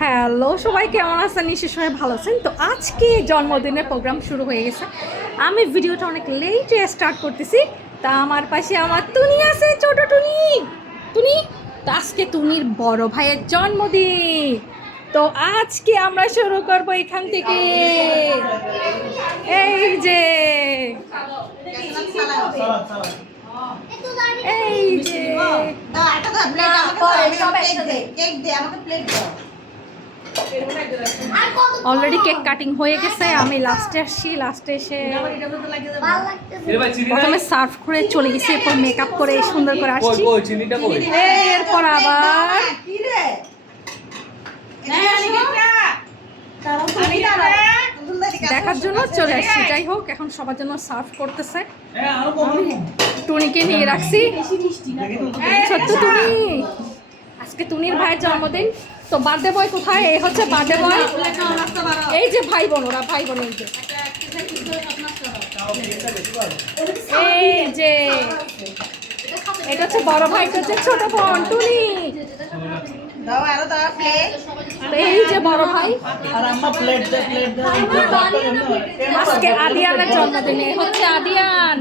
Hello সবাই, কেমন আছেন? নিশ্চয়ই সবাই ভালো আছেন। তো আজকে জন্মদিনের প্রোগ্রাম শুরু হয়ে গেছে। আমি ভিডিওটা অনেক লেটে স্টার্ট করতেছি। তা আমার পাশে আমার টুনি আছে, ছোট টুনি। টুনি, তো আজকে টুনির বড় ভাইয়ের জন্মদিন। তো আজকে আমরা শুরু করব এখান থেকে। এই যে এই যে অলরেডি কেক কাটিং হয়ে গেছে। আমি লাস্টে আসছি, লাস্টে এসে প্রথমে সার্ভ করে চলে গেছি, এরপর মেকআপ করে সুন্দর করে আসছি। এরপর আবার দেখার জন্য চলে আসছি। যাই হোক, এখন সবার জন্য সার্ভ করতেছে। টুনিকে নিয়ে রাখছি। সত্য টুনি, আজকে টুনির ভাইয়ের জন্মদিন। তো বার্থডে বয় কোথায়? এই হচ্ছে বার্থডে বয়। এই যে ভাই বোন, ওরা ভাই বোন। এই যে এটা হচ্ছে বড় ভাই, এটা হচ্ছে ছোট বোন টুনি। এই যে বড় ভাই, আজকে আদিয়ানের জন্মদিনে হচ্ছে আদিয়ান।